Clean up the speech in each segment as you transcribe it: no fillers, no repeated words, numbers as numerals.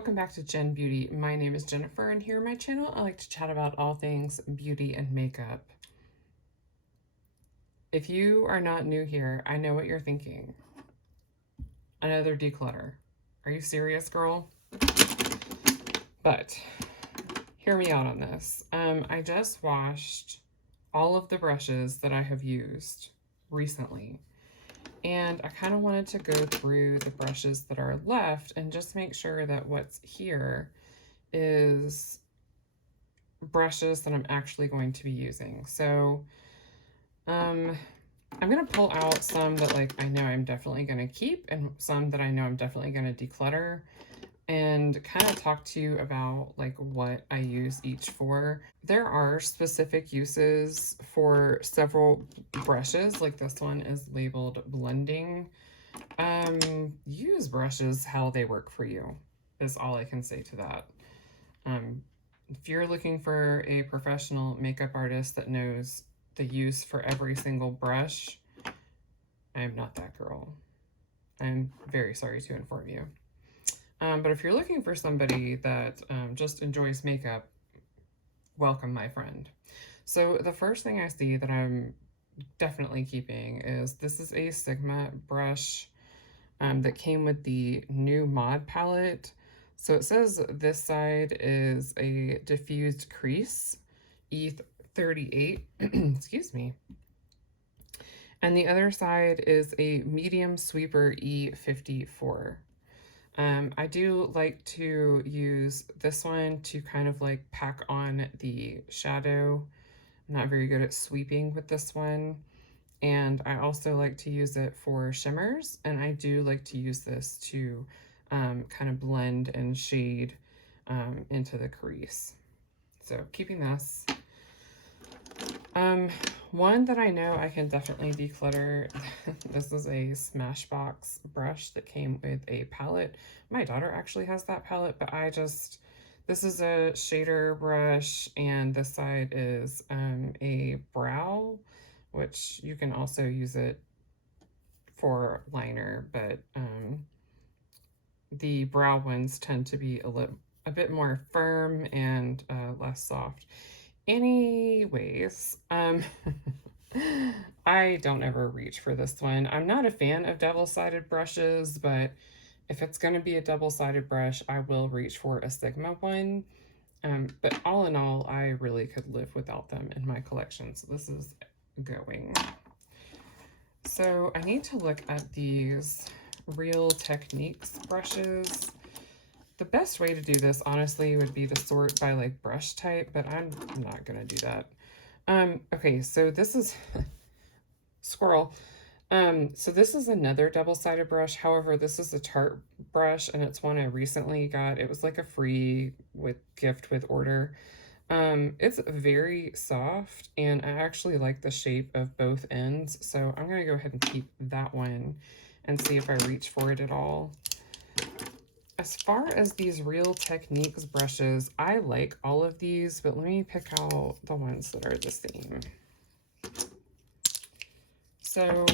Welcome back to Jen Beauty. My name is Jennifer, and here on my channel I like to chat about all things beauty and makeup. If you are not new here, I know what you're thinking. Another declutter. Are you serious, girl? But hear me out on this. I just washed all of the brushes that I have used recently. And I kind of wanted to go through the brushes that are left and just make sure that what's here is brushes that I'm actually going to be using. So I'm going to pull out some that I know I'm definitely going to keep and some that I know I'm definitely going to declutter and kind of talk to you about what I use each for. There are specific uses for several brushes. Like this one is labeled blending. Use brushes how they work for you is all I can say to that. If you're looking for a professional makeup artist that knows the use for every single brush, I am not that girl. I'm very sorry to inform you. But if you're looking for somebody that just enjoys makeup, welcome, my friend. So the first thing I see that I'm definitely keeping is this is a Sigma brush that came with the new mod palette. So it says this side is a diffused crease, E38, excuse me. And the other side is a medium sweeper E54. I do like to use this one to kind of pack on the shadow. I'm not very good at sweeping with this one. And I also like to use it for shimmers, and I do like to use this to kind of blend and shade into the crease. So keeping this. One that I know I can definitely declutter, this is a Smashbox brush that came with a palette. My daughter actually has that palette, but this is a shader brush, and this side is a brow, which you can also use it for liner, but the brow ones tend to be a bit more firm and less soft. Anyways, I don't ever reach for this one. I'm not a fan of double-sided brushes, but if it's going to be a double-sided brush, I will reach for a Sigma one. But all in all, I really could live without them in my collection. So this is going. So I need to look at these Real Techniques brushes. The best way to do this, honestly, would be to sort by brush type, but I'm not gonna do that. Okay, so this is squirrel. So this is another double-sided brush. However, this is a Tarte brush, and it's one I recently got. It was like a free gift with order. It's very soft, and I actually like the shape of both ends, so I'm gonna go ahead and keep that one and see if I reach for it at all. As far as these Real Techniques brushes, I like all of these, but let me pick out the ones that are the same. So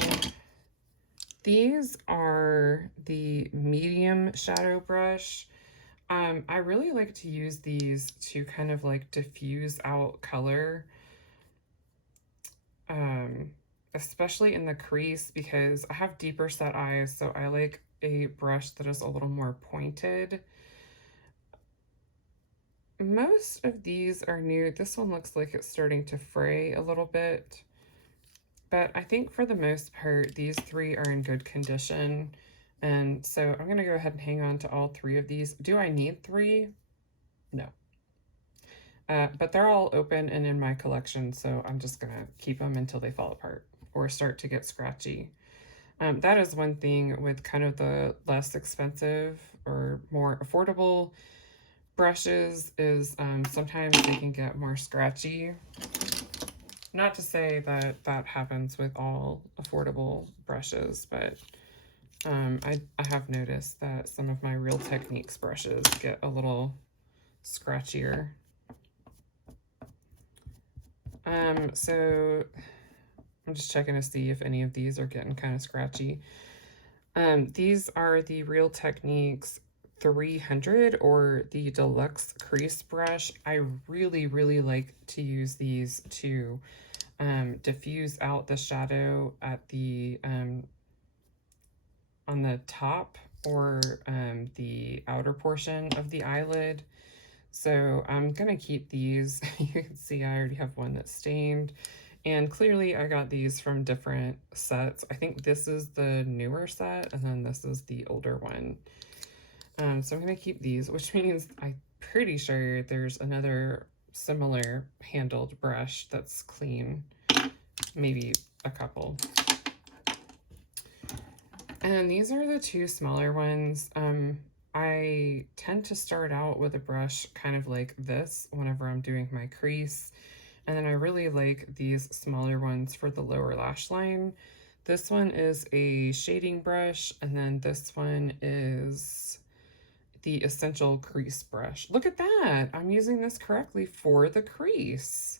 these are the medium shadow brush. I really like to use these to kind of diffuse out color, especially in the crease, because I have deeper set eyes, so I like a brush that is a little more pointed. Most of these are new. This one looks like it's starting to fray a little bit, but I think for the most part, these three are in good condition. And so I'm going to go ahead and hang on to all three of these. Do I need three? No. But they're all open and in my collection, so I'm just going to keep them until they fall apart or start to get scratchy. That is one thing with kind of the less expensive or more affordable brushes is sometimes they can get more scratchy. Not to say that that happens with all affordable brushes, but I have noticed that some of my Real Techniques brushes get a little scratchier. So I'm just checking to see if any of these are getting kind of scratchy. These are the Real Techniques 300 or the deluxe crease brush. I really like to use these to diffuse out the shadow at the on the top or the outer portion of the eyelid. So I'm gonna keep these. You can see I already have one that's stained. And clearly I got these from different sets. I think this is the newer set and then this is the older one. So I'm gonna keep these, which means I'm pretty sure there's another similar handled brush that's clean, maybe a couple. And these are the two smaller ones. I tend to start out with a brush kind of like this whenever I'm doing my crease. And then I really like these smaller ones for the lower lash line. This one is a shading brush, and then this one is the Essential Crease Brush. Look at that! I'm using this correctly for the crease.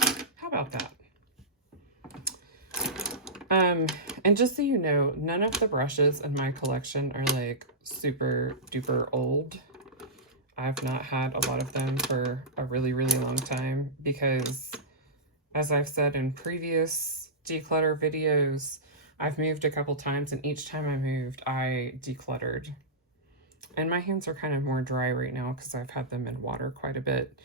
How about that? And just so you know, none of the brushes in my collection are like super duper old. I've not had a lot of them for a really long time because, as I've said in previous declutter videos, I've moved a couple times and each time I moved, I decluttered. And my hands are kind of more dry right now because I've had them in water quite a bit.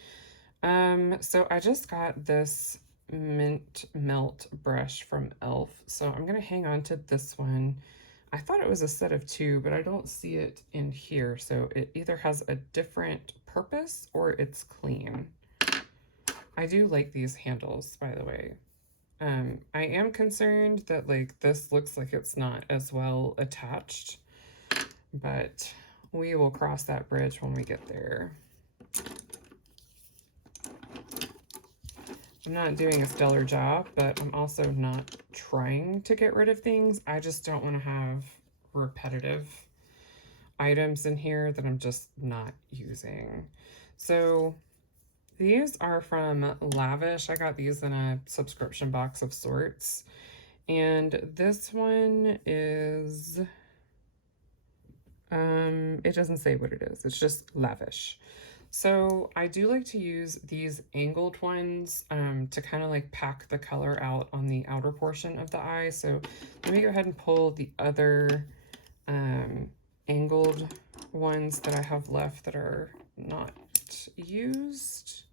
So I just got this mint melt brush from e.l.f. So I'm going to hang on to this one. I thought it was a set of two, but I don't see it in here. So it either has a different purpose or it's clean. I do like these handles, by the way. I am concerned that like this looks like it's not as well attached, but we will cross that bridge when we get there. I'm not doing a stellar job, but I'm also not trying to get rid of things. I just don't want to have repetitive items in here that I'm just not using. So these are from Lavish. I got these in a subscription box of sorts. And this one is, it doesn't say what it is. It's just Lavish. So I do like to use these angled ones to kind of like pack the color out on the outer portion of the eye. So let me go ahead and pull the other angled ones that I have left that are not used.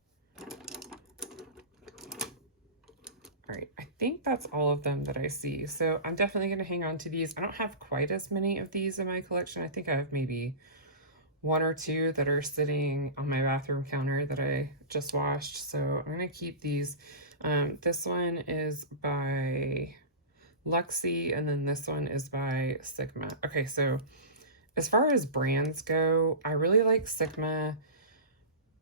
All right, I think that's all of them that I see. So I'm definitely going to hang on to these. I don't have quite as many of these in my collection. I think I have maybe one or two that are sitting on my bathroom counter that I just washed. So I'm going to keep these. This one is by Luxie, and then this one is by Sigma. Okay, so as far as brands go, I really like Sigma,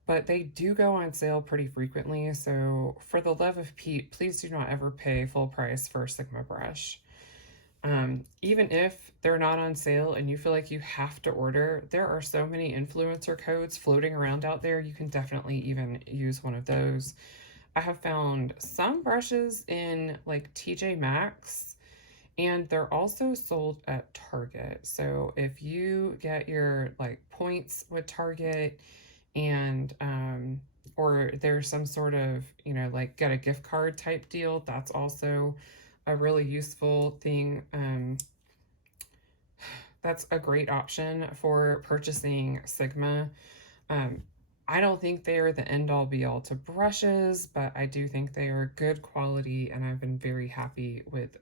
but they do go on sale pretty frequently. So for the love of Pete, please do not ever pay full price for a Sigma brush. Even if they're not on sale and you feel like you have to order, there are so many influencer codes floating around out there. You can definitely even use one of those. I have found some brushes in like TJ Maxx, and they're also sold at Target. So if you get your like points with Target and or there's some sort of, you know, like get a gift card type deal, that's also a really useful thing. That's a great option for purchasing Sigma. I don't think they are the end all be all to brushes, but I do think they are good quality and I've been very happy with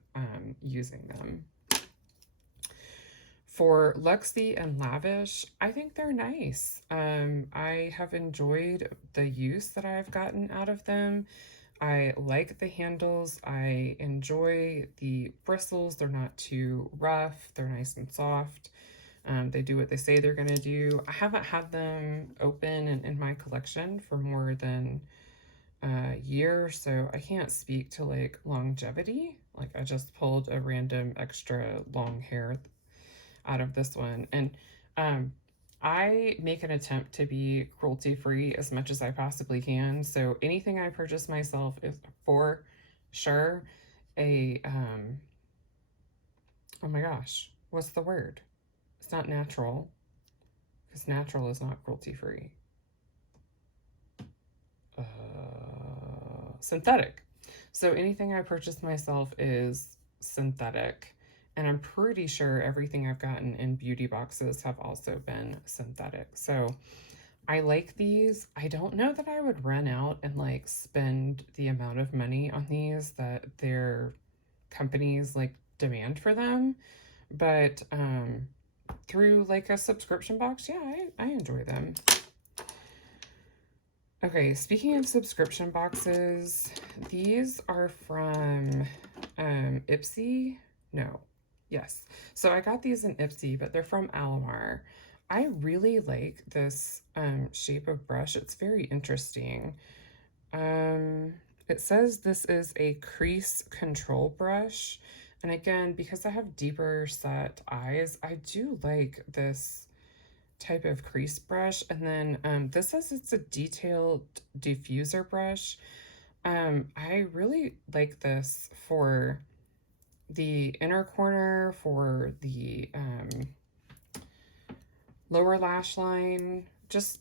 using them. For Luxie and Lavish, I think they're nice. I have enjoyed the use that I've gotten out of them. I like the handles. I enjoy the bristles. They're not too rough. They're nice and soft. They do what they say they're going to do. I haven't had them open in my collection for more than a year, so I can't speak to like longevity. Like I just pulled a random extra long hair out of this one. And I make an attempt to be cruelty-free as much as I possibly can. So anything I purchase myself is for sure a, oh my gosh, what's the word? It's not natural. because natural is not cruelty-free. Synthetic. So anything I purchase myself is synthetic. And I'm pretty sure everything I've gotten in beauty boxes have also been synthetic. So I like these. I don't know that I would run out and like spend the amount of money on these that their companies like demand for them. But through like a subscription box, yeah, I enjoy them. Okay, speaking of subscription boxes, these are from Ipsy. No, yes. So I got these in Ipsy, but they're from Alamar. I really like this shape of brush. It's very interesting. It says this is a crease control brush. And again, because I have deeper set eyes, I do like this type of crease brush. And then this says it's a detailed diffuser brush. I really like this for the inner corner, for the lower lash line. Just,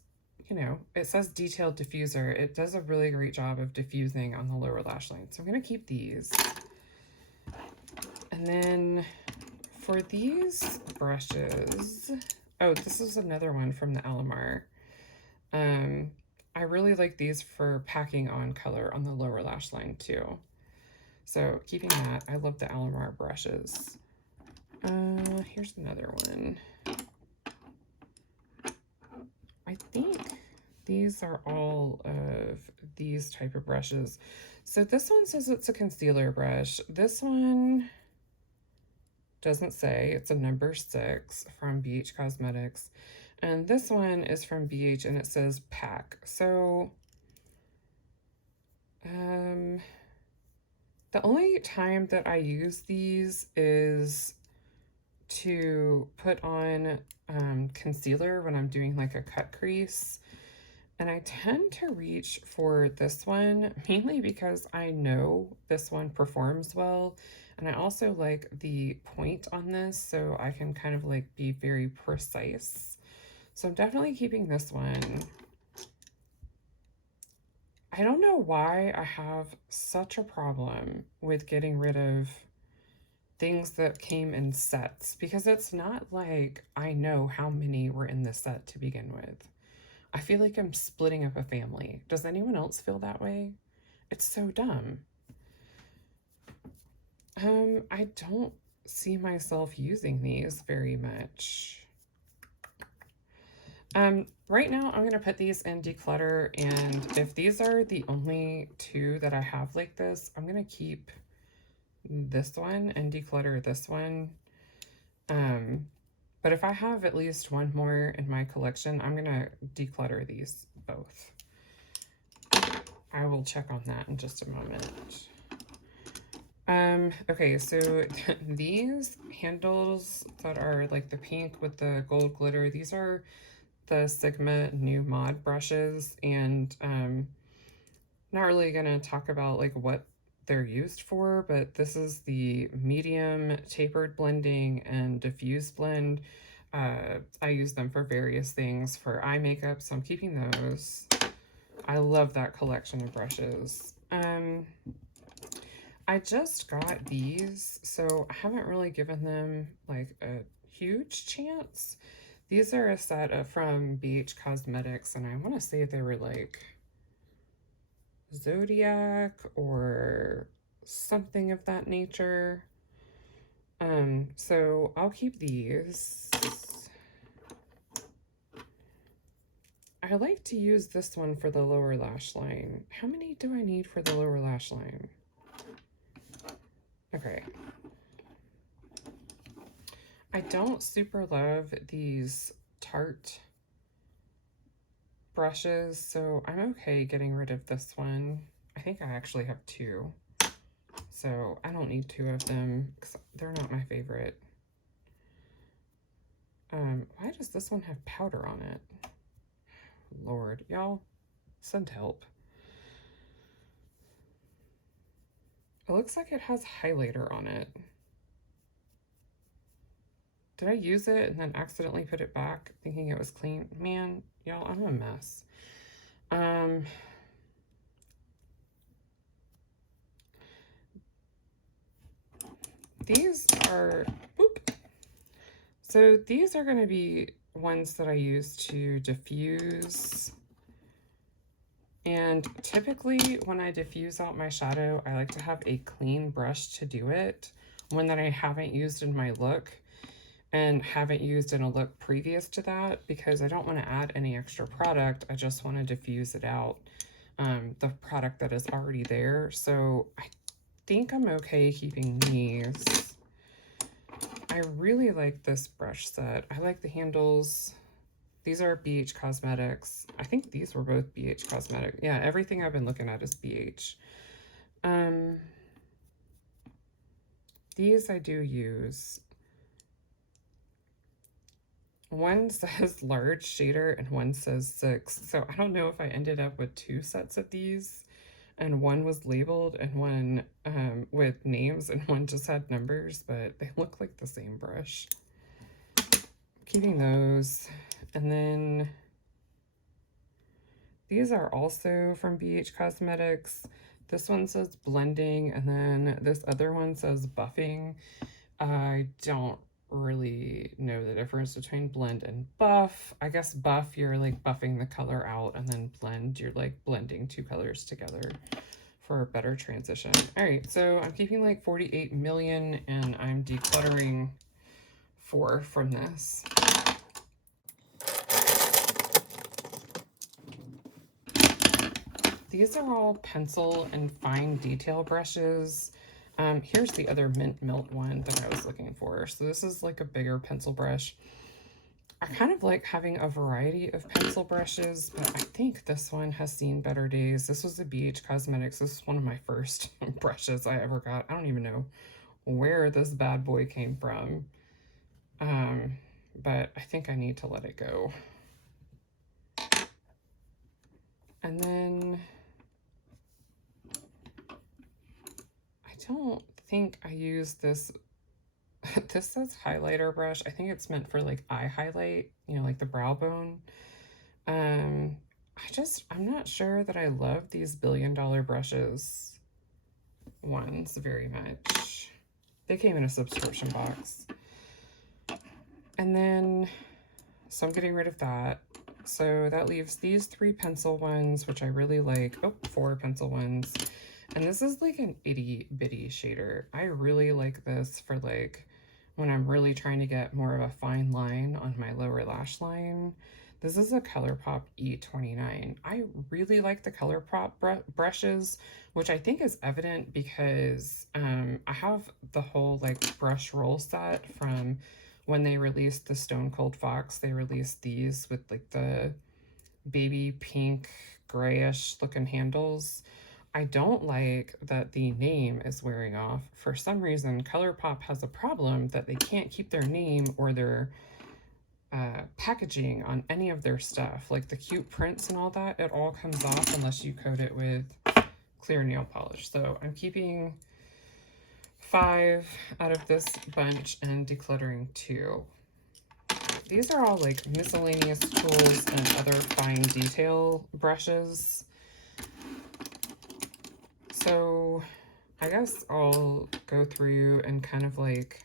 you know, it says detailed diffuser. It does a really great job of diffusing on the lower lash line. So I'm going to keep these. And then for these brushes, oh, this is another one from the Alamar. I really like these for packing on color on the lower lash line too. So keeping that, I love the Alamar brushes. Here's another one. I think these are all of these type of brushes. So this one says it's a concealer brush. This one doesn't say. It's a number 6 from BH Cosmetics. And this one is from BH and it says pack. So the only time that I use these is to put on concealer when I'm doing like a cut crease. And I tend to reach for this one mainly because I know this one performs well. And I also like the point on this so I can kind of like be very precise. So I'm definitely keeping this one. I don't know why I have such a problem with getting rid of things that came in sets, because it's not like I know how many were in the set to begin with. I feel like I'm splitting up a family. Does anyone else feel that way? It's so dumb. I don't see myself using these very much. Right now I'm gonna put these in declutter, and if these are the only 2 that I have like this, I'm gonna keep this one and declutter this one. But if I have at least one more in my collection, I'm gonna declutter these both. I will check on that in just a moment. Okay, so these handles that are like the pink with the gold glitter, these are the Sigma new mod brushes, and not really gonna talk about like what they're used for, but this is the medium tapered blending and diffuse blend. I use them for various things for eye makeup, so I'm keeping those. I love that collection of brushes. I just got these, so I haven't really given them like a huge chance. These are a set from BH Cosmetics, and I want to say they were like Zodiac or something of that nature. So I'll keep these. I like to use this one for the lower lash line. How many do I need for the lower lash line? Okay. I don't super love these Tarte brushes, so I'm okay getting rid of this one. I think I actually have 2. So I don't need 2 of them because they're not my favorite. Why does this one have powder on it? Lord, y'all, send help. It looks like it has highlighter on it. Did I use it and then accidentally put it back thinking it was clean? Man, y'all, I'm a mess. These are, whoop. So these are going to be ones that I use to diffuse. And typically when I diffuse out my shadow, I like to have a clean brush to do it. One that I haven't used in my look and haven't used in a look previous to that, because I don't want to add any extra product. I just want to diffuse it out, the product that is already there. So I think I'm okay keeping these. I really like this brush set. I like the handles. These are BH Cosmetics. I think these were both BH Cosmetic. Yeah, everything I've been looking at is BH. These I do use. One says large shader and one says 6. So I don't know if I ended up with 2 sets of these, and one was labeled and one with names and one just had numbers, but they look like the same brush. Keeping those. And then these are also from BH Cosmetics. This one says blending, and then this other one says buffing. I don't really know the difference between blend and buff. I guess buff, you're like buffing the color out, and then blend, you're like blending 2 colors together for a better transition. All right, so I'm keeping like 48 million, and I'm decluttering 4 from this. These are all pencil and fine detail brushes. Here's the other mint melt one that I was looking for. So this is like a bigger pencil brush. I kind of like having a variety of pencil brushes, but I think this one has seen better days. This was a BH Cosmetics. This is one of my first brushes I ever got. I don't even know where this bad boy came from. But I think I need to let it go. And then I don't think I use this. This says highlighter brush. I think it's meant for like eye highlight, you know, like the brow bone. I'm not sure that I love these $1 billion brushes ones very much. They came in a subscription box. And then, so I'm getting rid of that. So that leaves these 3 pencil ones, which I really like. Oh, 4 pencil ones. And this is like an itty bitty shader. I really like this for like when I'm really trying to get more of a fine line on my lower lash line. This is a ColourPop E29. I really like the ColourPop brushes, which I think is evident because I have the whole like brush roll set from when they released the Stone Cold Fox. They released these with like the baby pink grayish looking handles. I don't like that the name is wearing off. For some reason, ColourPop has a problem that they can't keep their name or their packaging on any of their stuff. Like the cute prints and all that, it all comes off unless you coat it with clear nail polish. So I'm keeping 5 out of this bunch and decluttering 2. These are all like miscellaneous tools and other fine detail brushes. So I guess I'll go through and kind of like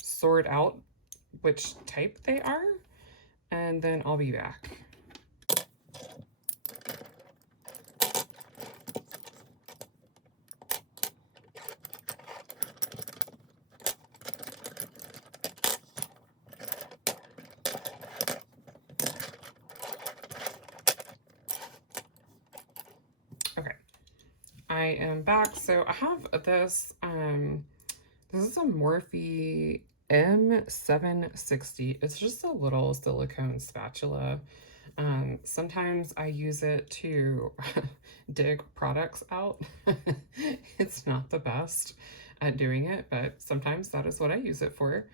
sort out which type they are, and then I'll be back. Okay, I am back. So I have this, this is a Morphe M760. It's just a little silicone spatula. Sometimes I use it to dig products out. It's not the best at doing it, but sometimes that is what I use it for.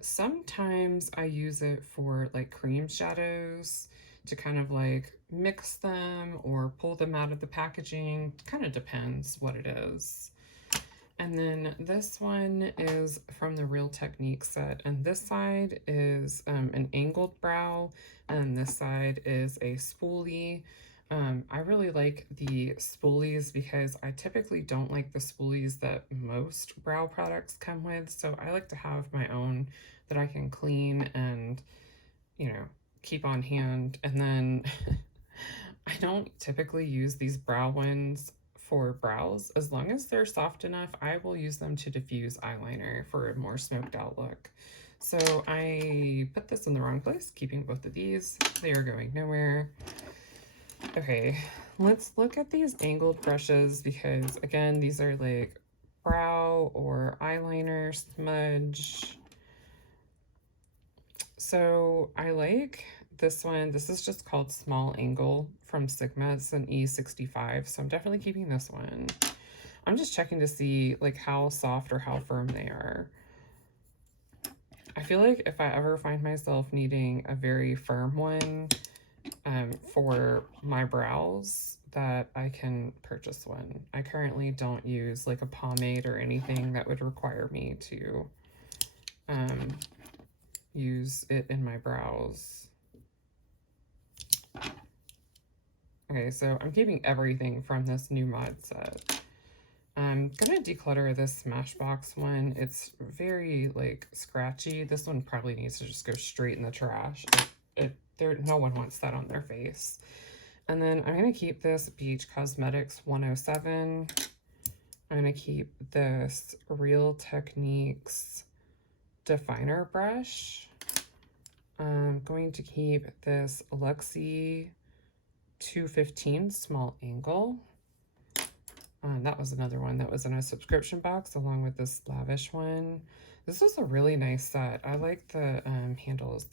Sometimes I use it for like cream shadows to kind of like mix them or pull them out of the packaging. Kind of depends what it is. And then this one is from the Real Technique set, and this side is an angled brow, and this side is a spoolie. I really like the spoolies because I typically don't like the spoolies that most brow products come with, so I like to have my own that I can clean and, you know, keep on hand. And then I don't typically use these brow ones for brows. As long as they're soft enough, I will use them to diffuse eyeliner for a more smoked out look. So I put this in the wrong place, keeping both of these. They are going nowhere. Okay, let's look at these angled brushes because, again, these are like brow or eyeliner smudge. So I like this one. This is just called Small Angle from Sigma. It's an E65, so I'm definitely keeping this one. I'm just checking to see like how soft or how firm they are. I feel like if I ever find myself needing a very firm one for my brows, that I can purchase one. I currently don't use like a pomade or anything that would require me to use it in my brows. Okay, so I'm keeping everything from this new mod set. I'm gonna declutter this Smashbox one. It's very like scratchy. This one probably needs to just go straight in the trash. No one wants that on their face. And then I'm gonna keep this Beach Cosmetics 107. I'm gonna keep this Real Techniques definer brush. I'm going to keep this Luxie 215 small angle. That was another one that was in a subscription box along with this Lavish one. This is a really nice set. I like the handles.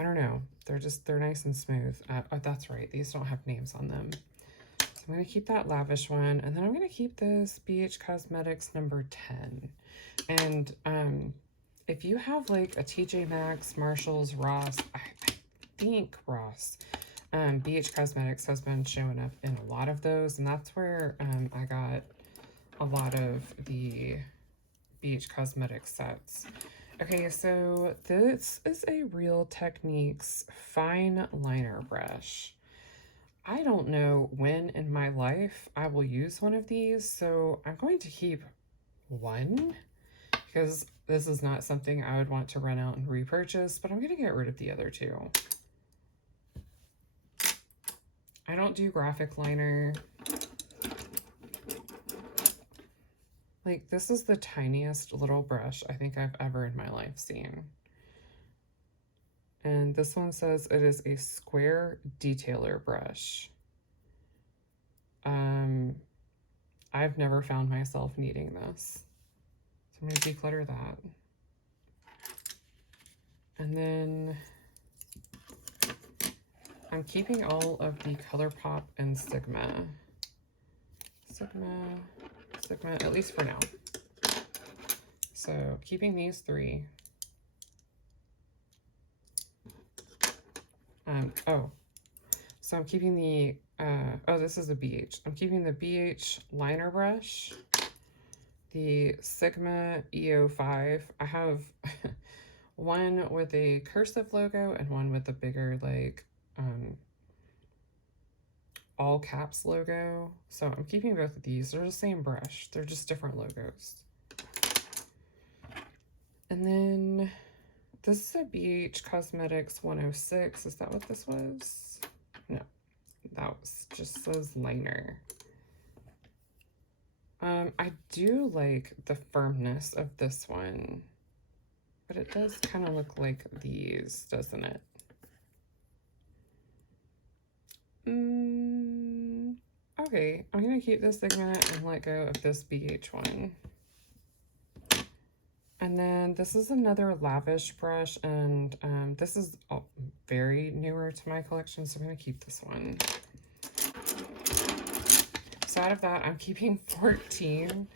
I don't know, they're nice and smooth. Oh, that's right, these don't have names on them. So I'm gonna keep that Lavish one, and then I'm gonna keep this BH Cosmetics number 10. And if you have like a TJ Maxx, Marshalls, Ross, I think Ross, BH Cosmetics has been showing up in a lot of those, and that's where I got a lot of the BH Cosmetics sets. Okay, so this is a Real Techniques fine liner brush. I don't know when in my life I will use one of these, so I'm going to keep one because this is not something I would want to run out and repurchase, but I'm going to get rid of the other two. I don't do graphic liner. Like, this is the tiniest little brush I think I've ever in my life seen. And this one says it is a square detailer brush. I've never found myself needing this. So I'm going to declutter that. And then I'm keeping all of the ColourPop and Sigma, at least for now. So keeping these three. So I'm keeping the, this is a BH. I'm keeping the BH liner brush, the Sigma EO5. I have one with a cursive logo and one with a bigger, like, all caps logo. So I'm keeping both of these. They're the same brush. They're just different logos. And then this is a BH Cosmetics 106. Is that what this was? No, that was just says liner. I do like the firmness of this one, but it does kind of look like these, doesn't it? Okay, I'm gonna keep this Sigma and let go of this BH one. And then this is another Lavish brush, and this is very newer to my collection, so I'm gonna keep this one. So out of that, I'm keeping 14,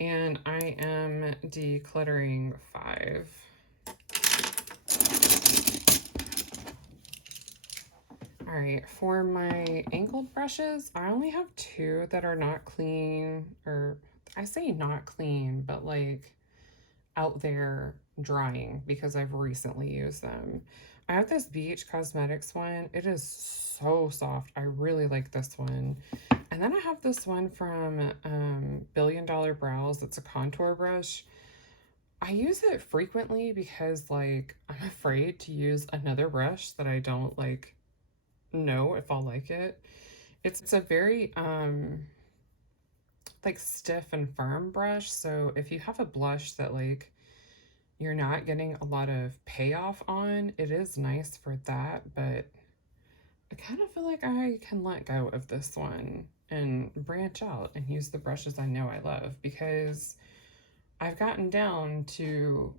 and I am decluttering 5. All right, for my angled brushes, I only have two that are not clean, or I say not clean, but like out there drying because I've recently used them. I have this BH Cosmetics one. It is so soft. I really like this one. And then I have this one from Billion Dollar Brows. It's a contour brush. I use it frequently because like I'm afraid to use another brush that I don't like know if I'll like it. It's a very like stiff and firm brush. So if you have a blush that like you're not getting a lot of payoff on, it is nice for that, but I kind of feel like I can let go of this one and branch out and use the brushes I know I love, because I've gotten down to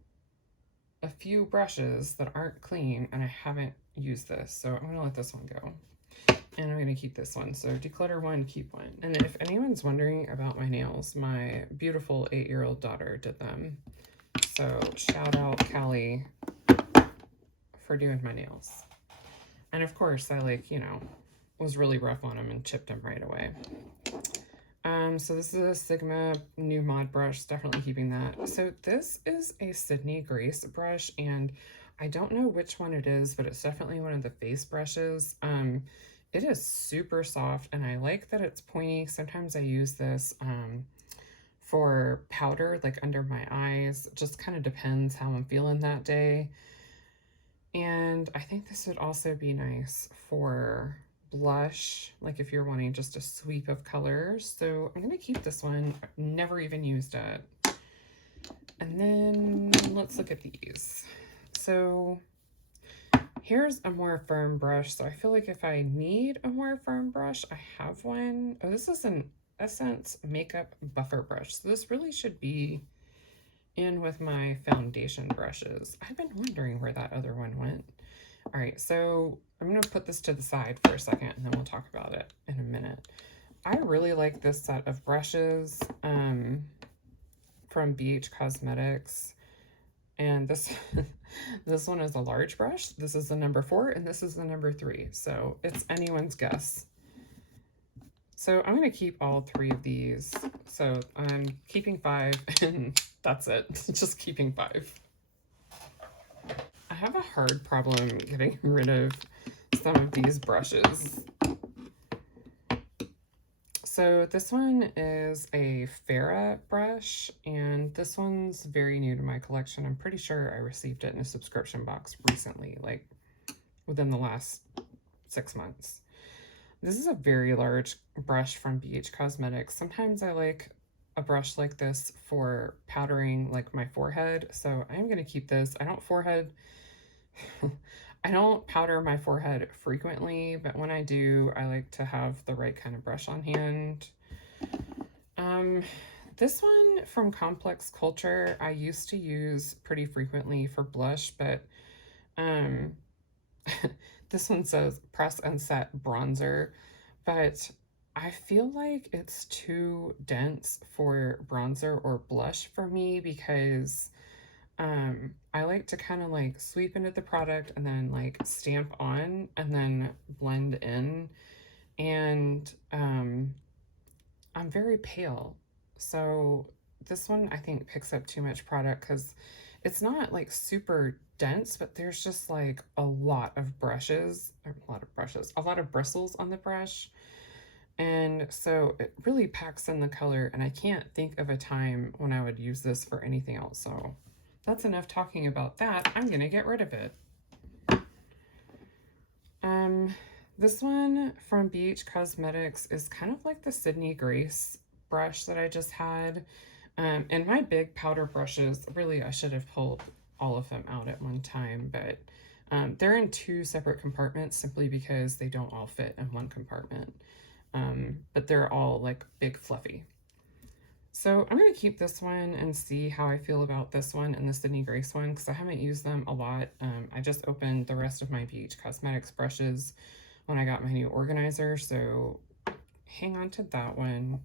a few brushes that aren't clean and I haven't used this. So I'm gonna let this one go. And I'm gonna keep this one. So declutter one, keep one. And if anyone's wondering about my nails, my beautiful 8-year-old daughter did them. So shout out Callie for doing my nails. And of course I like, you know, was really rough on them and chipped them right away. So this is a Sigma new mod brush, definitely keeping that. So this is a Sydney Grace brush, and I don't know which one it is, but it's definitely one of the face brushes. It is super soft, and I like that it's pointy. Sometimes I use this for powder, like under my eyes. It just kind of depends how I'm feeling that day. And I think this would also be nice for blush, like if you're wanting just a sweep of colors. So I'm gonna keep this one. I've never even used it. And then let's look at these. So here's a more firm brush. So I feel like if I need a more firm brush, I have one. Oh, this is an Essence Makeup Buffer Brush. So this really should be in with my foundation brushes. I've been wondering where that other one went. All right, so I'm gonna put this to the side for a second and then we'll talk about it in a minute. I really like this set of brushes from BH Cosmetics. And this this one is a large brush. This is the number 4 and this is the number 3. So it's anyone's guess. So I'm going to keep all 3 of these. So I'm keeping 5 and that's it. Just keeping 5. I have a hard problem getting rid of some of these brushes. So this one is a Farah brush, and this one's very new to my collection. I'm pretty sure I received it in a subscription box recently, like within the last 6 months. This is a very large brush from BH Cosmetics. Sometimes I like a brush like this for powdering like my forehead, so I'm going to keep this. I don't powder my forehead frequently, but when I do, I like to have the right kind of brush on hand. This one from Complex Culture, I used to use pretty frequently for blush, but this one says press and set bronzer, but I feel like it's too dense for bronzer or blush for me, because I like to kind of like sweep into the product and then like stamp on and then blend in. And I'm very pale. So this one I think picks up too much product because it's not like super dense, but there's just like a lot of brushes, a lot of bristles on the brush. And so it really packs in the color, and I can't think of a time when I would use this for anything else. So that's enough talking about that. I'm gonna get rid of it. This one from BH Cosmetics is kind of like the Sydney Grace brush that I just had. And my big powder brushes, really I should have pulled all of them out at one time, but they're in 2 separate compartments simply because they don't all fit in one compartment. But they're all like big fluffy. So I'm going to keep this one and see how I feel about this one and the Sydney Grace one, because I haven't used them a lot. I just opened the rest of my BH Cosmetics brushes when I got my new organizer, so hang on to that one.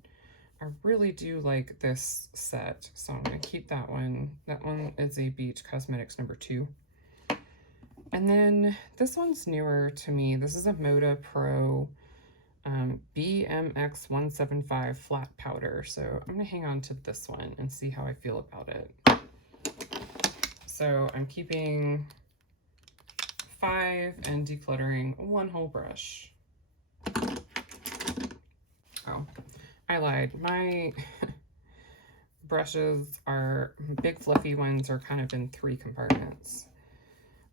I really do like this set, so I'm going to keep that one. That one is a BH Cosmetics number 2. And then this one's newer to me. This is a Moda Pro BMX 175 flat powder. So I'm going to hang on to this one and see how I feel about it. So I'm keeping 5 and decluttering 1 whole brush. Oh, I lied. My brushes are big fluffy ones are kind of in 3 compartments.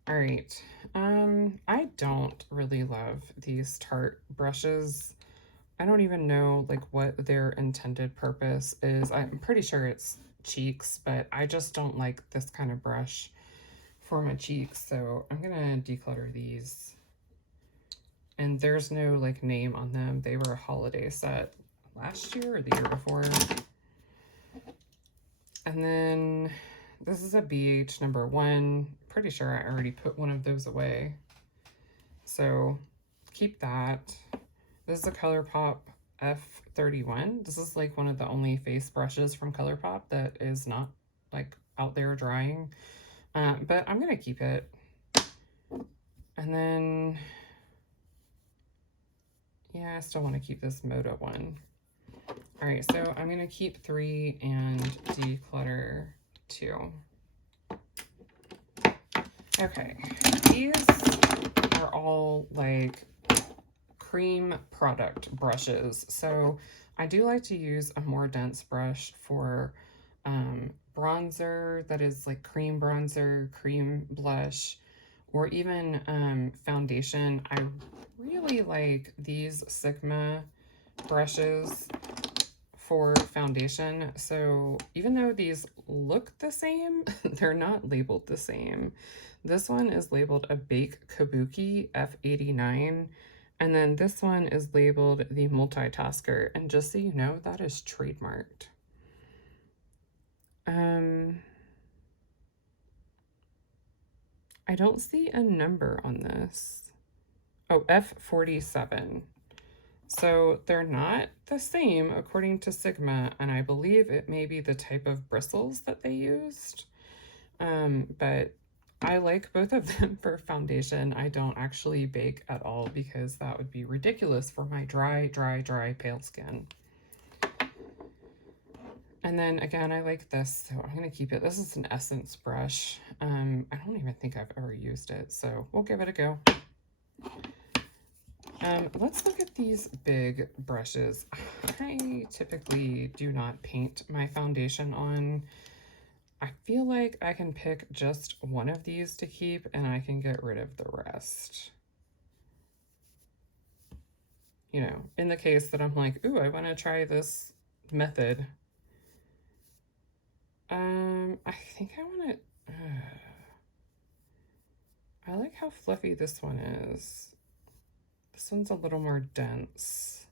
All right. I don't really love these Tarte brushes. I don't even know like what their intended purpose is. I'm pretty sure it's cheeks, but I just don't like this kind of brush for my cheeks. So I'm gonna declutter these. And there's no like name on them. They were a holiday set last year or the year before. And then this is a BH number 1. Pretty sure I already put one of those away. So keep that. This is a ColourPop F31. This is like one of the only face brushes from ColourPop that is not like out there drying. But I'm gonna keep it. And then, yeah, I still want to keep this Moda one. All right, so I'm gonna keep 3 and declutter 2. Okay, these are all like cream product brushes. So I do like to use a more dense brush for bronzer that is like cream bronzer, cream blush, or even foundation. I really like these Sigma brushes for foundation. So even though these look the same, they're not labeled the same. This one is labeled a Bake Kabuki F89. And then this one is labeled the Multitasker. And just so you know, that is trademarked. I don't see a number on this. Oh, F47. So they're not the same according to Sigma, and I believe it may be the type of bristles that they used. But I like both of them for foundation. I don't actually bake at all because that would be ridiculous for my dry, pale skin. And then again, I like this, so I'm gonna keep it. This is an Essence brush. I don't even think I've ever used it, so we'll give it a go. Let's look at these big brushes. I typically do not paint my foundation on. I feel like I can pick just one of these to keep and I can get rid of the rest. You know, in the case that I'm like, ooh, I want to try this method. I think I want to, I like how fluffy this one is. This one's a little more dense.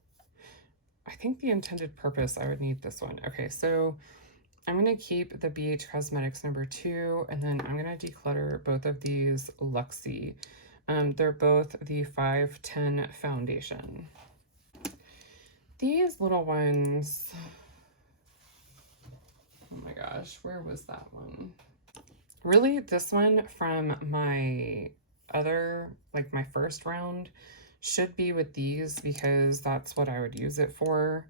I think the intended purpose, I would need this one. Okay, so I'm going to keep the BH Cosmetics number 2, and then I'm going to declutter both of these Luxie. They're both the 510 foundation. These little ones, oh my gosh, where was that one? Really, this one from my other, like my first round, should be with these because that's what I would use it for.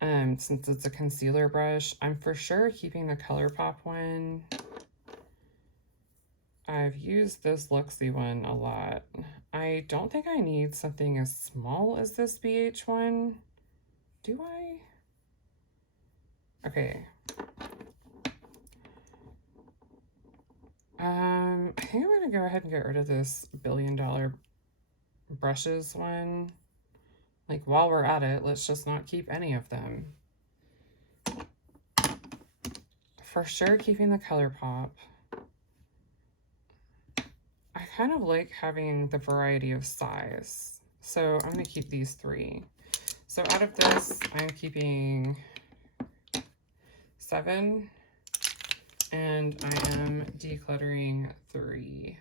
Since it's a concealer brush, I'm for sure keeping the ColourPop one. I've used this Luxie one a lot. I don't think I need something as small as this BH one. Do I? Okay. I think I'm gonna go ahead and get rid of this $1 billion brushes one. Like, while we're at it, let's just not keep any of them. For sure keeping the ColourPop. I kind of like having the variety of size. So I'm gonna keep these 3. So out of this, I'm keeping 7, and I am decluttering 3.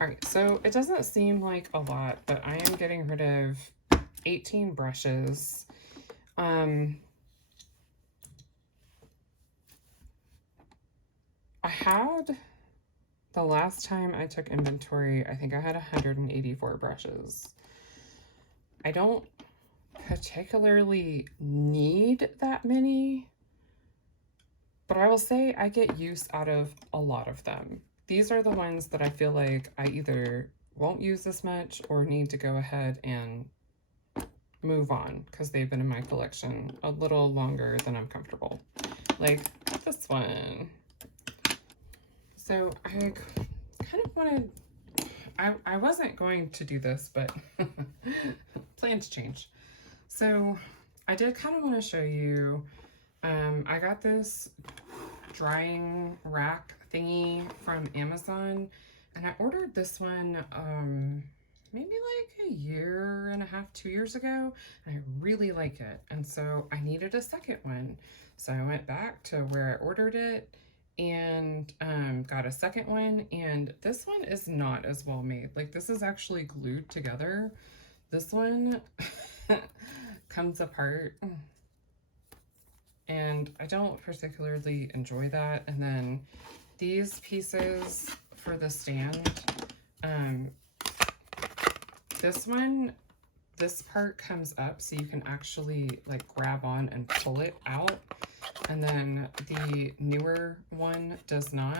All right, so it doesn't seem like a lot, but I am getting rid of 18 brushes. had, the last time I took inventory, I think I had 184 brushes. I don't particularly need that many, but I will say I get use out of a lot of them. These are the ones that I feel like I either won't use as much or need to go ahead and move on because they've been in my collection a little longer than I'm comfortable. Like this one. So I kind of wanted, I wasn't going to do this, but plans change. So I did kind of want to show you, I got this drying rack thingy from Amazon, and I ordered this one maybe like a year and a half, 2 years ago, and I really like it, and so I needed a second one. So I went back to where I ordered it and got a second one, and this one is not as well made. Like, this is actually glued together. This one comes apart, and I don't particularly enjoy that. And then these pieces for the stand, this one, this part comes up so you can actually like grab on and pull it out. And then the newer one does not.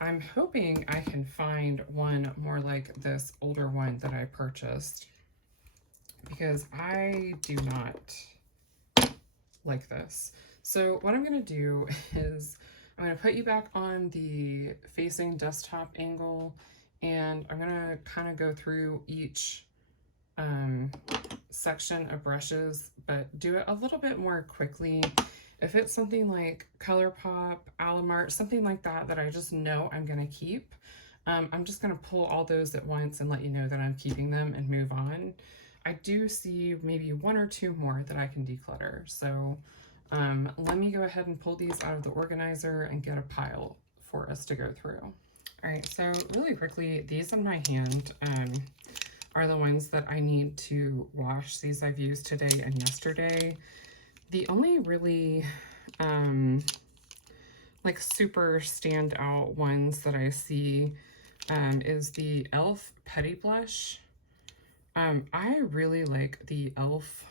I'm hoping I can find one more like this older one that I purchased, because I do not like this. So what I'm going to do is I'm going to put you back on the facing desktop angle, and I'm going to kind of go through each section of brushes, but do it a little bit more quickly. If it's something like ColourPop, Alamart, something like that that I just know I'm going to keep, I'm just going to pull all those at once and let you know that I'm keeping them and move on. I do see maybe one or two more that I can declutter. So let me go ahead and pull these out of the organizer and get a pile for us to go through. All right, so really quickly, these in my hand are the ones that I need to wash. These I've used today and yesterday. The only really like super standout ones that I see is the e.l.f. Putty Blush. I really like the e.l.f.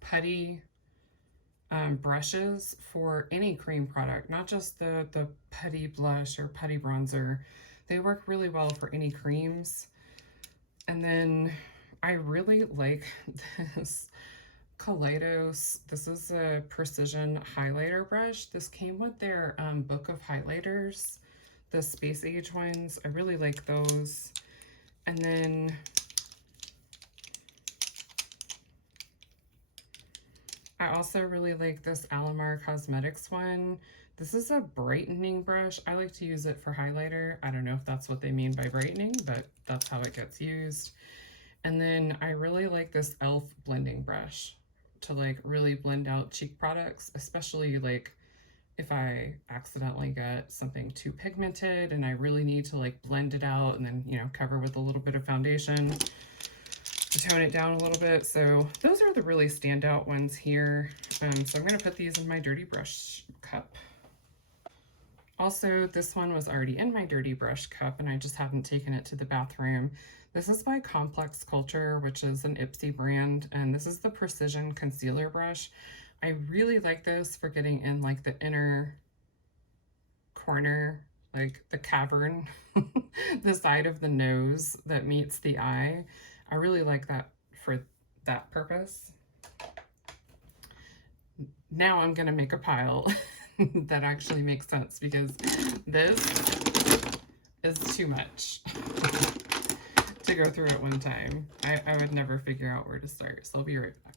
Putty brushes for any cream product, not just the putty blush or putty bronzer. They work really well for any creams. And then I really like this Kaleidos. This is a precision highlighter brush. This came with their book of highlighters, the space age ones. I really like those. And then I also really like this Alamar Cosmetics one. This is a brightening brush. I like to use it for highlighter. I don't know if that's what they mean by brightening, but that's how it gets used. And then I really like this e.l.f. blending brush to like really blend out cheek products, especially like if I accidentally get something too pigmented and I really need to like blend it out and then, you know, cover with a little bit of foundation to tone it down a little bit. So those are the really standout ones here. So I'm going to put these in my dirty brush cup. Also, this one was already in my dirty brush cup and I just haven't taken it to the bathroom. This is by Complex Culture, which is an Ipsy brand, and this is the Precision Concealer Brush. I really like this for getting in like the inner corner, like the cavern, the side of the nose that meets the eye. I really like that for that purpose. Now I'm gonna make a pile that actually makes sense, because this is too much to go through at one time. I would never figure out where to start, so I'll be right back.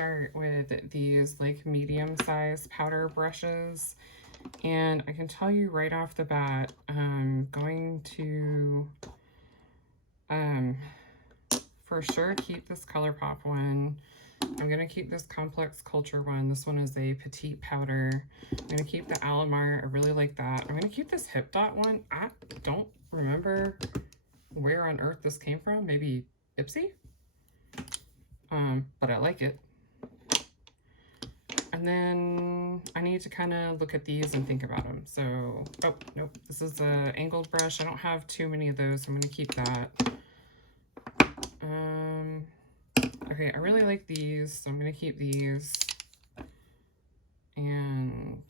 start with these like medium-sized powder brushes. And I can tell you right off the bat, I'm going to for sure keep this ColourPop one. I'm going to keep this Complex Culture one. This one is a petite powder. I'm going to keep the Alamar. I really like that. I'm going to keep this Hip Dot one. I don't remember where on earth this came from. Maybe Ipsy? But I like it. And then I need to kind of look at these and think about them. So, oh, nope. This is an angled brush. I don't have too many of those, so I'm going to keep that. Okay, I really like these, so I'm going to keep these. And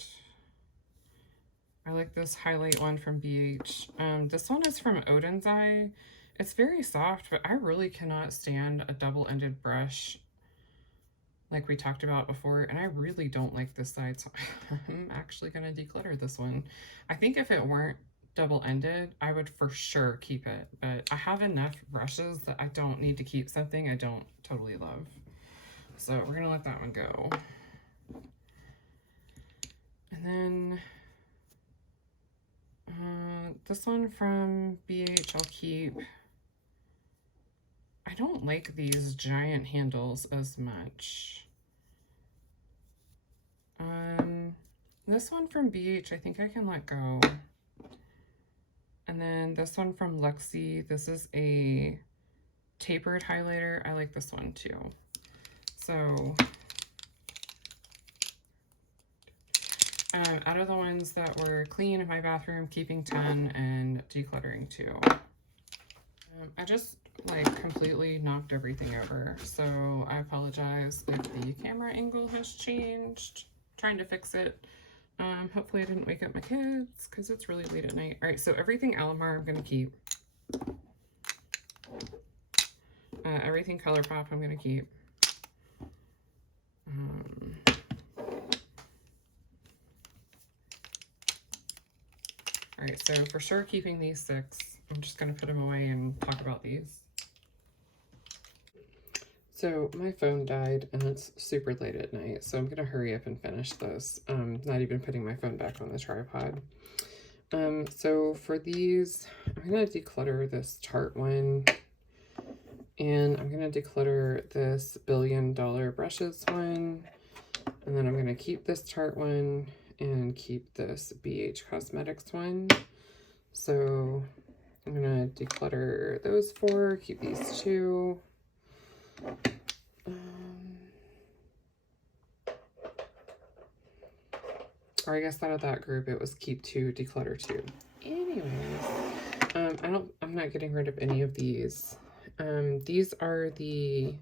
I like this highlight one from BH. This one is from Odin's Eye. It's very soft, but I really cannot stand a double-ended brush like we talked about before, and I really don't like this side, so I'm actually going to declutter this one. I think if it weren't double-ended, I would for sure keep it, but I have enough brushes that I don't need to keep something I don't totally love. So we're going to let that one go. And then this one from BH I'll keep. I don't like these giant handles as much. This one from BH I think I can let go. And then this one from Luxie, this is a tapered highlighter. I like this one too. So out of the ones that were clean in my bathroom, keeping 10 and decluttering 2. I just like completely knocked everything over, so I apologize if the camera angle has changed. Trying to fix it. Hopefully I didn't wake up my kids because it's really late at night. All right, so everything Alamar I'm gonna keep. Everything ColourPop I'm gonna keep. All right, so for sure keeping these 6. I'm just gonna put them away and talk about these. So my phone died and it's super late at night, so I'm gonna hurry up and finish this. Not even putting my phone back on the tripod. So for these, I'm gonna declutter this Tarte one, and I'm gonna declutter this $1 Billion Brushes one, and then I'm gonna keep this Tarte one and keep this BH Cosmetics one. So I'm gonna declutter those 4, keep these 2. Or I guess out of that group, it was keep 2, declutter 2. Anyways, I'm not getting rid of any of these. These are the,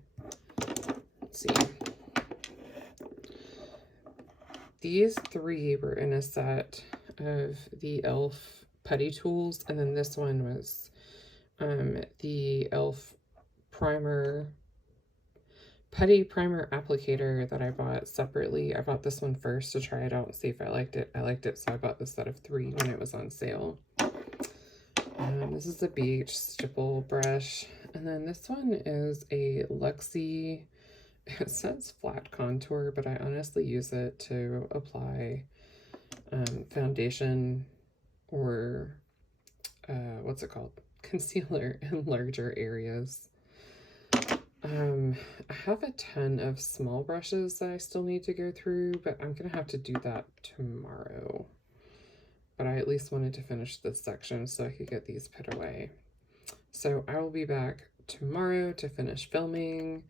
let's see. These 3 were in a set of the e.l.f. putty tools, and then this one was the e.l.f. putty primer applicator that I bought separately. I bought this one first to try it out and see if I liked it. I liked it, so I bought this set of 3 when it was on sale. This is a BH stipple brush, and then this one is a Luxie. It says flat contour, but I honestly use it to apply foundation or what's it called? Concealer in larger areas. I have a ton of small brushes that I still need to go through, but I'm gonna have to do that tomorrow. But I at least wanted to finish this section so I could get these put away. So I will be back tomorrow to finish filming.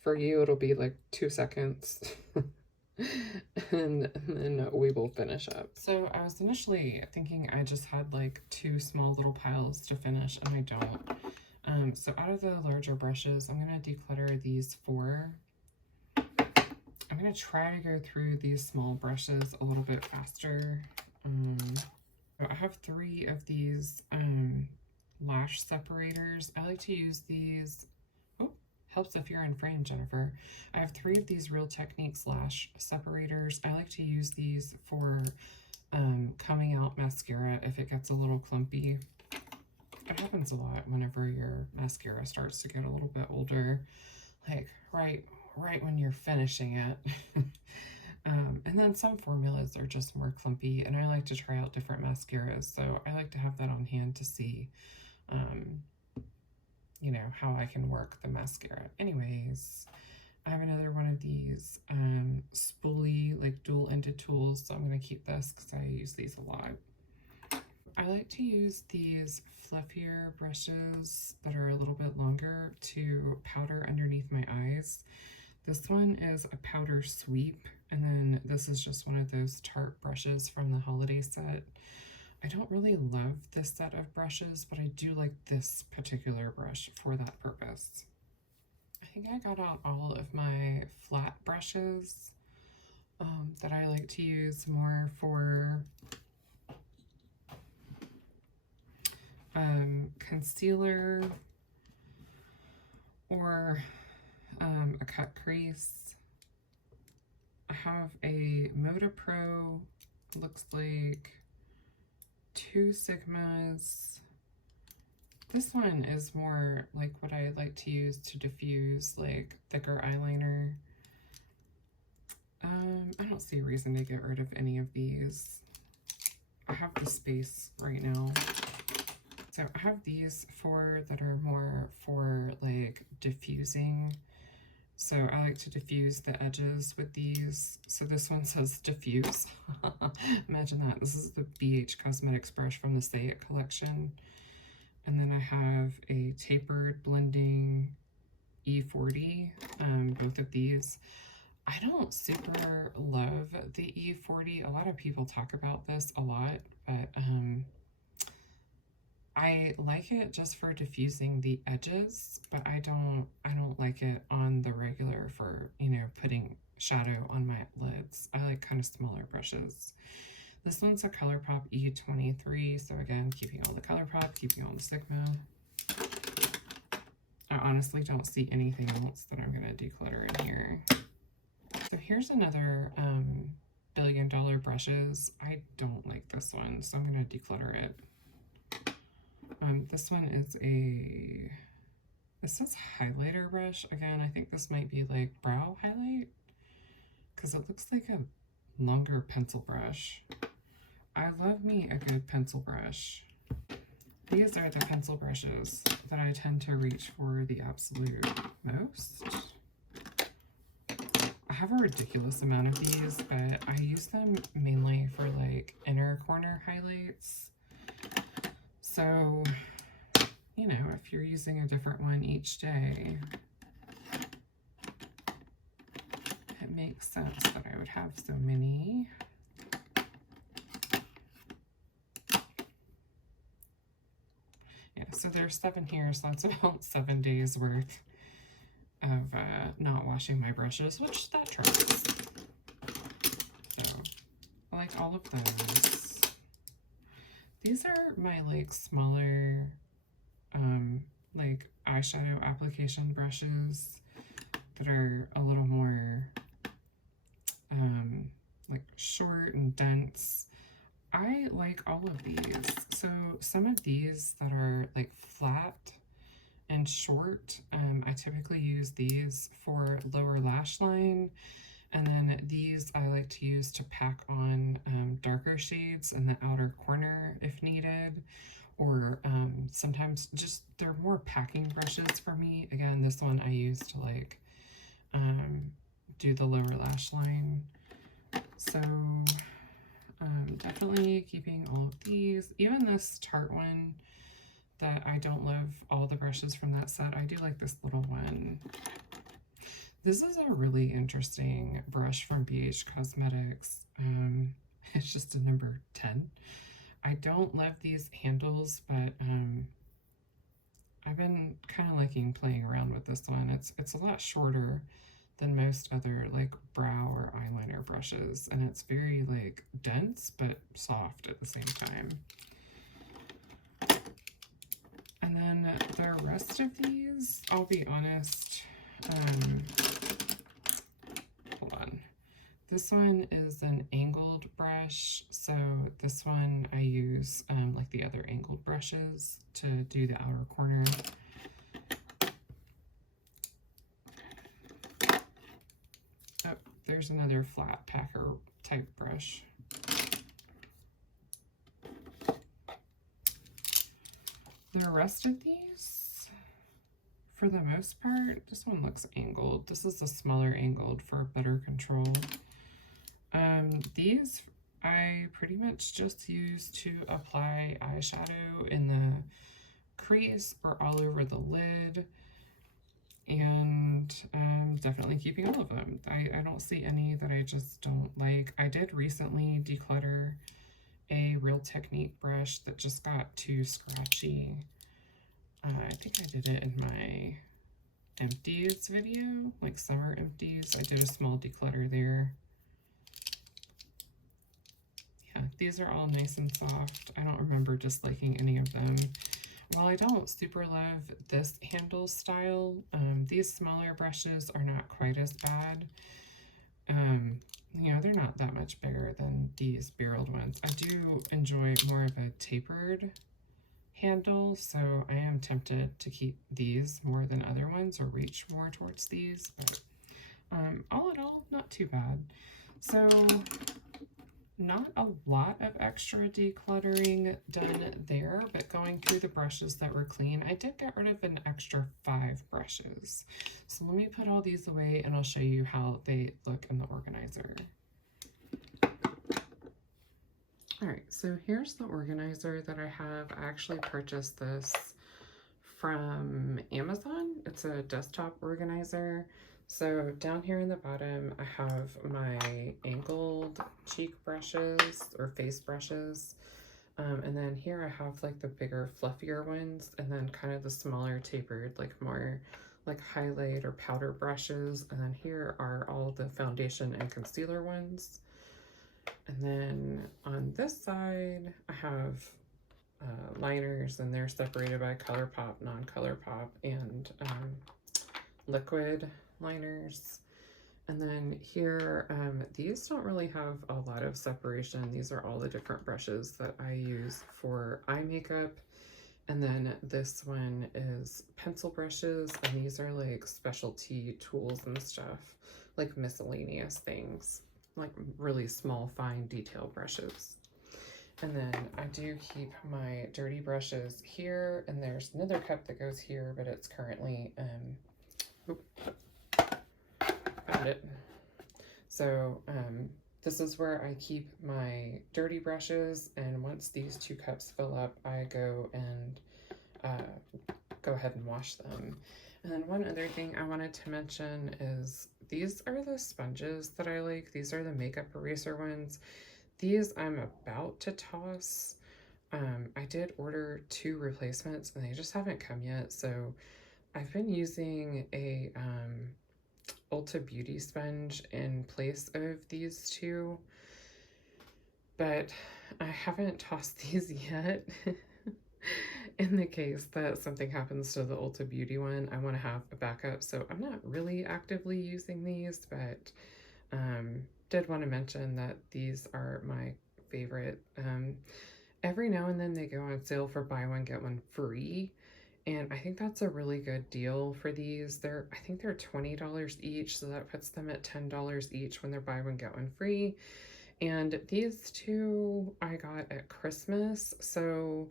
For you, it'll be like 2 seconds. and then we will finish up. So I was initially thinking I just had like 2 small little piles to finish, and I don't. So out of the larger brushes, I'm going to declutter these 4. I'm going to try to go through these small brushes a little bit faster. I have 3 of these lash separators. I like to use these. Oh, helps if you're in frame, Jennifer. I have 3 of these Real Techniques lash separators. I like to use these for coming out mascara if it gets a little clumpy. It happens a lot whenever your mascara starts to get a little bit older, like right right when you're finishing it. And then some formulas are just more clumpy, and I like to try out different mascaras, so I like to have that on hand to see, you know, how I can work the mascara. Anyways, I have another one of these spoolie, like dual-ended tools, so I'm going to keep this because I use these a lot. I like to use these fluffier brushes that are a little bit longer to powder underneath my eyes. This one is a powder sweep, and then this is just one of those Tarte brushes from the holiday set. I don't really love this set of brushes, but I do like this particular brush for that purpose. I think I got out all of my flat brushes that I like to use more for concealer or a cut crease. I have a Moda Pro, looks like 2 Sigmas. This one is more like what I like to use to diffuse like thicker eyeliner. I don't see a reason to get rid of any of these. I have the space right now. So I have these 4 that are more for like diffusing. So I like to diffuse the edges with these. So this one says diffuse. Imagine that. This is the BH Cosmetics brush from the Say It collection. And then I have a tapered blending E40, both of these. I don't super love the E40. A lot of people talk about this a lot, but I like it just for diffusing the edges, but I don't like it on the regular for, you know, putting shadow on my lids. I like kind of smaller brushes. This one's a ColourPop E23, so again, keeping all the ColourPop, keeping all the Sigma. I honestly don't see anything else that I'm going to declutter in here. So here's another $1 billion brushes. I don't like this one, so I'm going to declutter it. This one is this says highlighter brush. Again, I think this might be like brow highlight because it looks like a longer pencil brush. I love me a good pencil brush. These are the pencil brushes that I tend to reach for the absolute most. I have a ridiculous amount of these, but I use them mainly for like inner corner highlights. So, you know, if you're using a different one each day, it makes sense that I would have so many. Yeah, so there's 7 here, so that's about 7 days worth of not washing my brushes, which that tracks. So, I like all of those. These are my like smaller like eyeshadow application brushes that are a little more like short and dense. I like all of these. So some of these that are like flat and short, I typically use these for lower lash line. And then these I like to use to pack on darker shades in the outer corner if needed. Or sometimes just, they're more packing brushes for me. Again, this one I use to like do the lower lash line. So definitely keeping all of these. Even this Tarte one that I don't love all the brushes from that set. I do like this little one. This is a really interesting brush from BH Cosmetics. It's just a number 10. I don't love these handles, but I've been kind of liking playing around with this one. It's a lot shorter than most other like brow or eyeliner brushes, and it's very like dense but soft at the same time. And then the rest of these, I'll be honest, hold on. This one is an angled brush, so this one I use like the other angled brushes to do the outer corner. here's another flat packer type brush. The rest of these, for the most part, this one looks angled. This is a smaller angled for better control. These I pretty much just use to apply eyeshadow in the crease or all over the lid, and I'm definitely keeping all of them. I don't see any that I just don't like. I did recently declutter a Real Technique brush that just got too scratchy. I think I did it in my empties video, like summer empties. I did a small declutter there. Yeah, these are all nice and soft. I don't remember disliking any of them. While I don't super love this handle style, these smaller brushes are not quite as bad. You know, they're not that much bigger than these barreled ones. I do enjoy more of a tapered handle, so I am tempted to keep these more than other ones or reach more towards these, but all in all, not too bad. So not a lot of extra decluttering done there, but going through the brushes that were clean, I did get rid of an extra 5 brushes. So let me put all these away and I'll show you how they look in the organizer. All right, so here's the organizer that I have. I actually purchased this from Amazon. It's a desktop organizer. So down here in the bottom, I have my angled cheek brushes or face brushes. And then here I have like the bigger, fluffier ones, and then kind of the smaller tapered, like more like highlight or powder brushes. And then here are all the foundation and concealer ones. And then on this side, I have liners, and they're separated by ColourPop, non-ColourPop, and liquid liners. And then here, these don't really have a lot of separation. These are all the different brushes that I use for eye makeup. And then this one is pencil brushes, and these are like specialty tools and stuff, like miscellaneous things, like really small, fine detail brushes. And then I do keep my dirty brushes here, and there's another cup that goes here, but it's currently, found it. So this is where I keep my dirty brushes, and once these 2 cups fill up, I go and go ahead and wash them. And then one other thing I wanted to mention is these are the sponges that I like. These are the makeup eraser ones. These I'm about to toss. I did order 2 replacements and they just haven't come yet. So I've been using a Ulta Beauty sponge in place of these 2, but I haven't tossed these yet. In the case that something happens to the Ulta Beauty one, I want to have a backup. So I'm not really actively using these, but did want to mention that these are my favorite. Every now and then they go on sale for buy one, get one free. And I think that's a really good deal for these. I think they're $20 each, so that puts them at $10 each when they're buy one, get one free. And these 2 I got at Christmas, so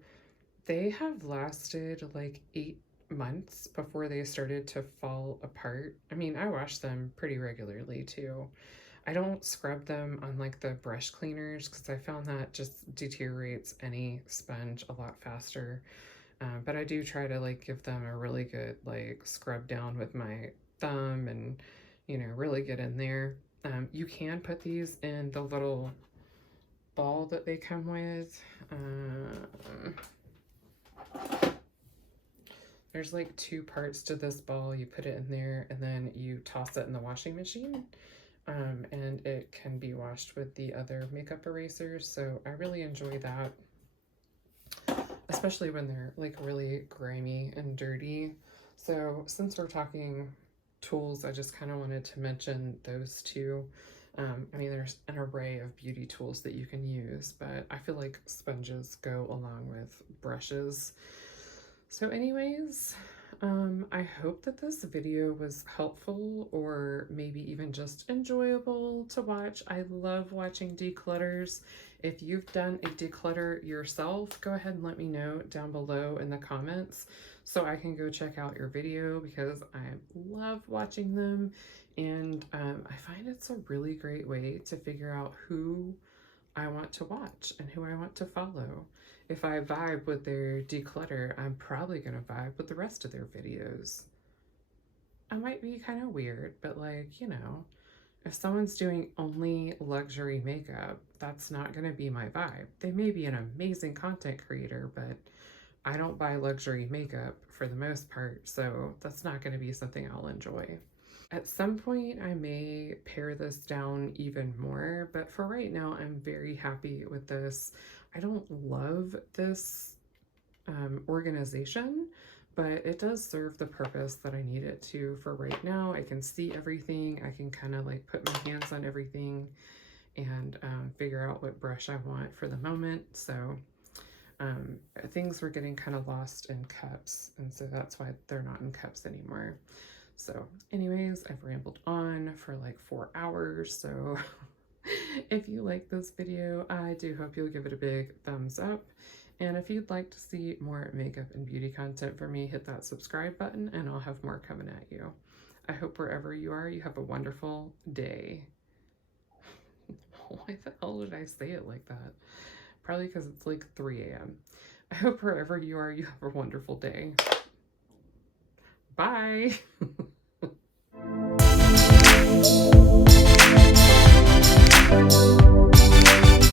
they have lasted like 8 months before they started to fall apart. I mean, I wash them pretty regularly too. I don't scrub them on like the brush cleaners because I found that just deteriorates any sponge a lot faster. But I do try to like give them a really good like scrub down with my thumb and, you know, really get in there. You can put these in the little ball that they come with. There's like 2 parts to this ball. You put it in there and then you toss it in the washing machine. And it can be washed with the other makeup erasers. So I really enjoy that, especially when they're like really grimy and dirty. So since we're talking tools, I just kind of wanted to mention those 2. I mean, there's an array of beauty tools that you can use, but I feel like sponges go along with brushes. So anyways, I hope that this video was helpful or maybe even just enjoyable to watch. I love watching declutters. If you've done a declutter yourself, go ahead and let me know down below in the comments so I can go check out your video, because I love watching them. And I find it's a really great way to figure out who I want to watch and who I want to follow. If I vibe with their declutter, I'm probably gonna vibe with the rest of their videos. I might be kind of weird, but like, you know, if someone's doing only luxury makeup, that's not gonna be my vibe. They may be an amazing content creator, but I don't buy luxury makeup for the most part, so that's not gonna be something I'll enjoy. At some point, I may pare this down even more, but for right now, I'm very happy with this. I don't love this organization, but it does serve the purpose that I need it to for right now. I can see everything. I can kind of like put my hands on everything and figure out what brush I want for the moment. So things were getting kind of lost in cups, and so that's why they're not in cups anymore. So anyways, I've rambled on for like 4 hours, so if you like this video, I do hope you'll give it a big thumbs up. And if you'd like to see more makeup and beauty content from me, hit that subscribe button and I'll have more coming at you. I hope wherever you are, you have a wonderful day. Why the hell did I say it like that? Probably because it's like 3 a.m. I hope wherever you are, you have a wonderful day. Bye.